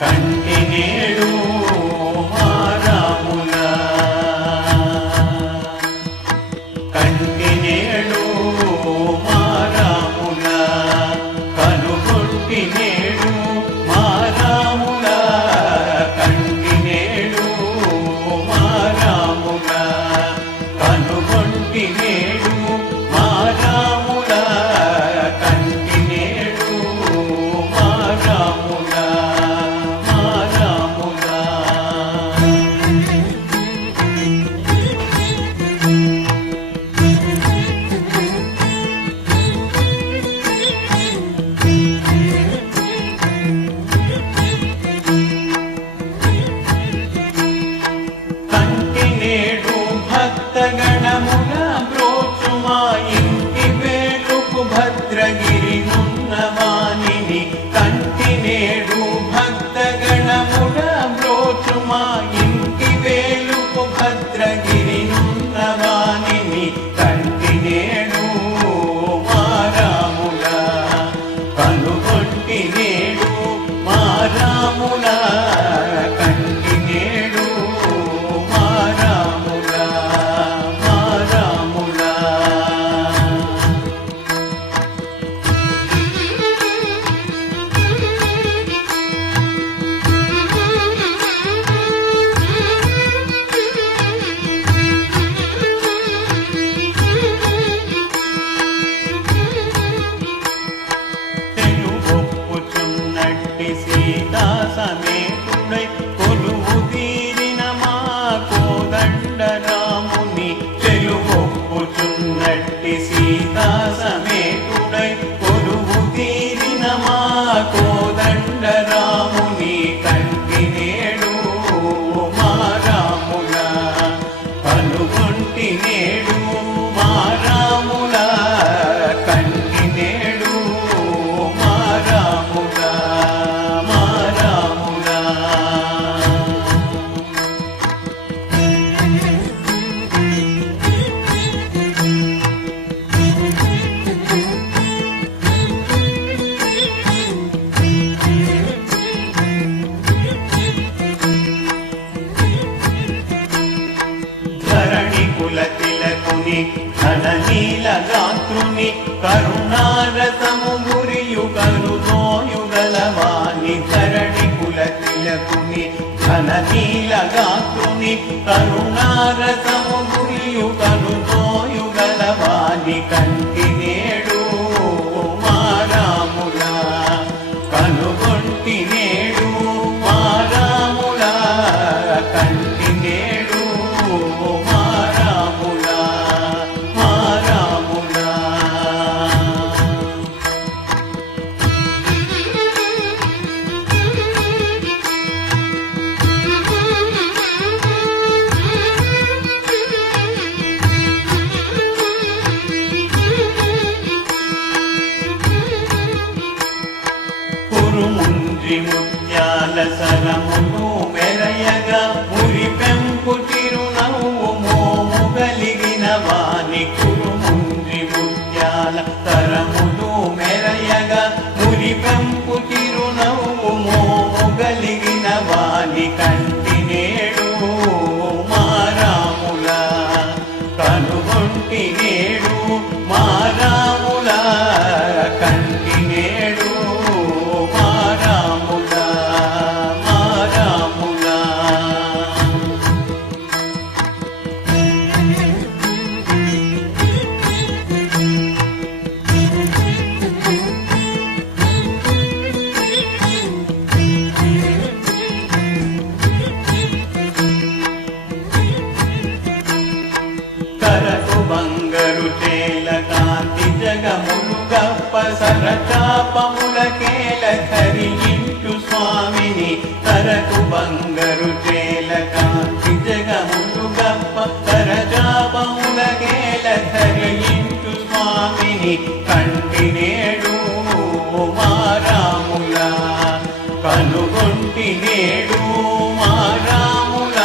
కంటి నేడు మా రాముల కంటి నేడు మా రాముల కనుగొట్టి నేడు మా రాముల కంటి నేడు మా రాముల కనుగొట్టి నేడు మా రాముల కంటి నేడు మా రాముల మా రాముల కంటి నేడు భక్తగణముల బ్రోచుమా ఇంటి వేలుకు భద్రగిరి నున్నవాణిని కంటి నేడు భక్తగణముల బ్రోచుమా ఇంటి వేలుకు భద్రగిరి నున్నవాణిని కంటి నేడు మా రాముల కనుగొట్టి నేడు మా రాముల కంటి నేడు మా రాముల మా రాముల తెలుగొప్పుచున్నట్టి సీతా సమేతుడై కొలువు తీరిన మా కోదండ రాముని తెలుగొప్పుచున్నట్టి సీతా సమేతుడై కొలువు తీరిన మా కోదండ రాముని కంటి నేడు మా రాముల కనుగొంటి నేడు మా రాముల కంటి నేడు మా రాముల మా రాముల ధరణి కుల తిలకుని ఘన నీల గాత్రుని కరుణారసము గురియు కరుదోయుగలవాని ధరణి కుల తిలకుని ఘన నీల గాత్రుని కరుణారసము గురియు కరుదోయుగలవాని కంటి నేడు మా రాముల కనుగొంటి నేడు మా రాముల కంటి నేడు మా రాముల మా రాముల కురుముండ్రి ముత్యాల సరమును మెరయగా మురి పెంపు చిరునవ్వు మోము కలిగిన వాని కురుముండ్రి ముత్యాల సరమును మెరయగా మురి పెంపు చిరునవ్వు మోము కలిగిన వాని కంటి నేడు మా రాముల కనుగొంటి నేడు మా రాముల కంటి నేడు మా రాముల మా రాముల కరకు బంగరు చేల కాంతి జగములు గప్ప సరచాపముల కేల కరియించు స్వామిని కరకు బంగరు చేల కాంతి జగములు గప్ప సరచాపముల కేల కరియించు స్వామిని కంటి నేడు మా రాముల కనుగొంటి నేడు మా రాముల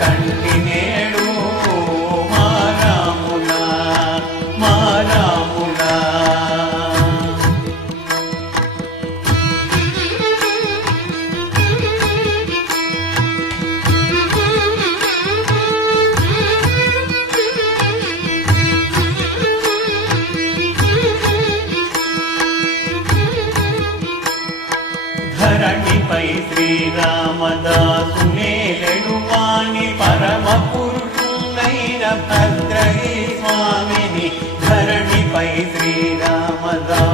కంటి నేడు మా రాముల మా రాముల ధరణిపై శ్రీరామదాసునేలెడు వాణి పరమ పురుషుడైన భద్రగిరి స్వామిని ధరణిపై శ్రీరామదాసు